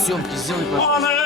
Съемки сделай, пожалуйста.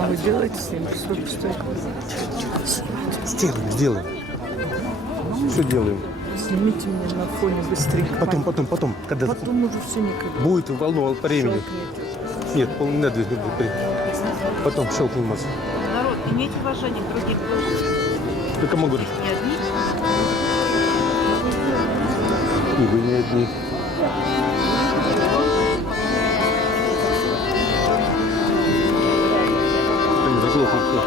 А вы делаете с ним? Сколько стоит? Сделаем. Что делаем? Снимите меня на фоне быстрее. Потом. Когда Потом уже все никогда. будет волну по времени. Щелкнет. Нет, не надо. Потом щелкнем нас. Народ, имейте уважение к другим людям. Ты кому говоришь? Не одни. И вы не одни. Не заглохнут.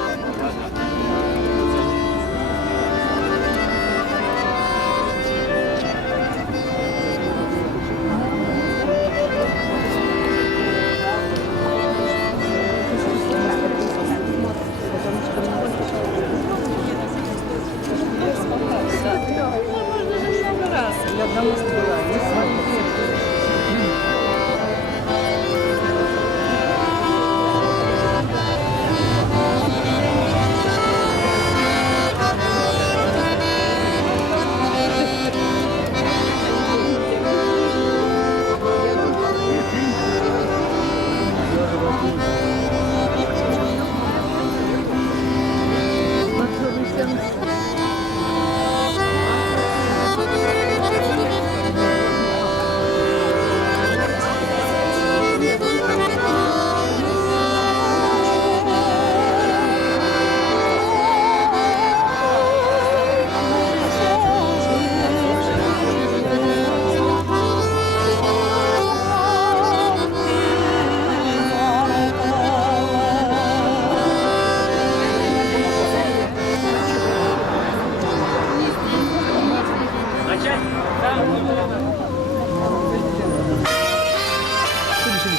Я одному была. Не с вами.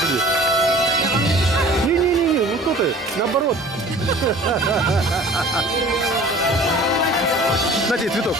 Сиди. Не, ну что ты? Наоборот. На тебе цветок.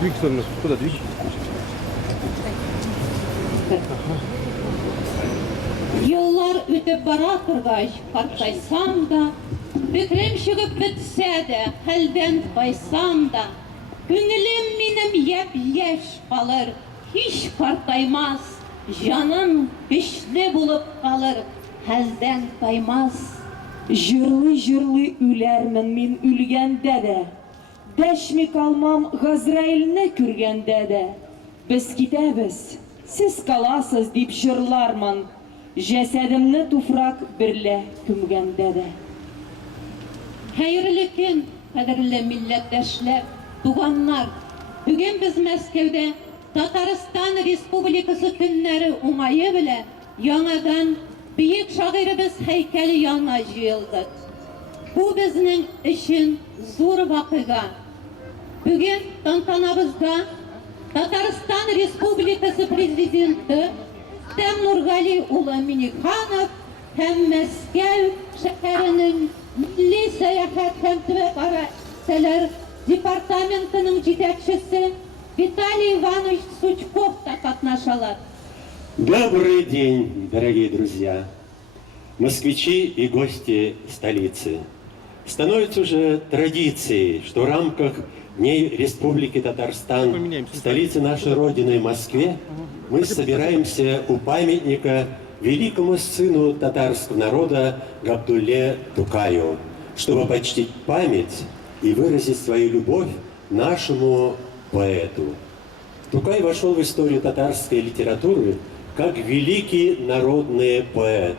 Двиг в сторону. Куда двиг? Yıllar ötüp bara turgaç, kartaysam da, bükrem çıkıp bitse de, halden kaysam da, günülüm benim yep-yeş kalır, hiç kartaymaz, canım güçlü bulup kalır, halden kaymaz. Жырлы-жырлы үләрмен мин үлгәндә дә, дәшми калмам Газраилне күргәндә дә. Без китәбез, сез каласыз дип җырлармын, җәсәдемне туфрак берлә күмгәндә дә. Hayırlı gün, kadirli milletleşler, tuğanlar. Bugün biz Мәскәүдә Tataristan Respublikası günleri umayı bile yanadan büyük şairimiz heykeli yanına jıyıldı. Bu bizning için zor vakıga. Bugün tantanabızda Татарстан Республикасы президенті Темнурғали улы Миниханов һәм Мәскәү шәһәренең Милли сәяхәт һәм төбәк-ара эшләр департаментының җитәкчесе Виталий Иванович Сучков та катнашалар. Добрый день, дорогие друзья, москвичи и гости столицы. Становится уже традицией, что в рамках Дней Республики Татарстан, столице нашей Родины, Москве, мы собираемся у памятника великому сыну татарского народа Габдулле Тукаю, чтобы почтить память и выразить свою любовь нашему поэту. Тукай вошел в историю татарской литературы как великий народный поэт,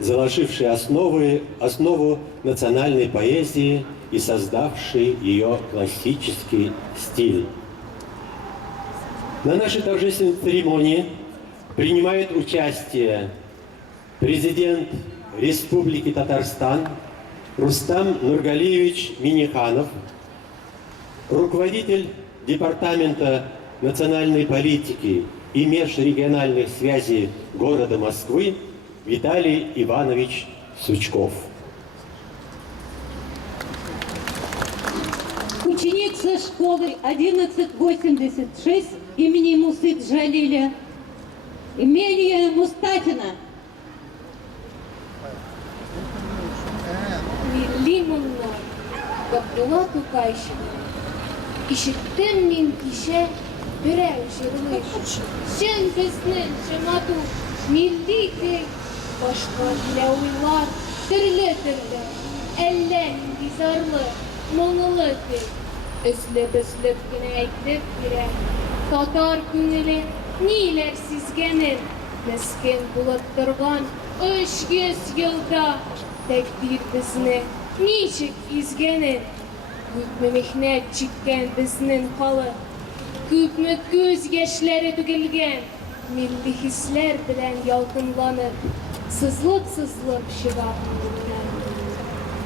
заложивший основу национальной поэзии и создавший ее классический стиль. На нашей торжественной церемонии принимает участие президент Республики Татарстан Рустам Нургалиевич Миниханов, руководитель Департамента национальной политики и межрегиональных связей города Москвы Виталий Иванович Сучков. Ученица школы 1186 имени Мусы Джалиля Эмилия Мустафина. Milli Munlar, Gabdullah Tukayşı'nı. İşittim min kişe birer jırılış. Sen biznin cematu milli tek. Başka dilavlar türlü türlü. Ellen bizarlı, monulu tek. Üslep güne eklep bire. Tatar günüle niler sizgenin. Mesken buluttırgan 300 yılda. Tekdir bizni niçik izgenin. Küpmü mihnet çikken biznin halı. Küpmü göz geçleri tükilgen. Milli hisler bilen yalkınlanıp. Sızlıp şıgap.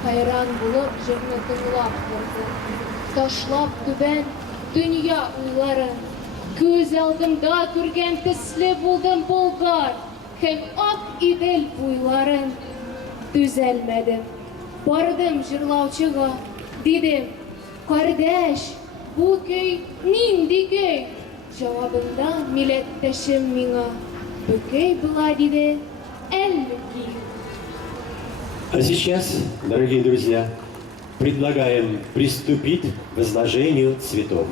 Hayran bulup jırnı tınlap durdu. Taşlap düben dünya uyları. Göz aldımda türgen pisli buldum Bulgar. Hem ak idil buyların. Düzelmedim. Bardım jırlavçıga. Dedim, kardeş, bu köy nindi köy? Cevabında milletteşim mina. Bu köy была dedi, elbette. А сейчас, дорогие друзья, предлагаем приступить к возложению цветов.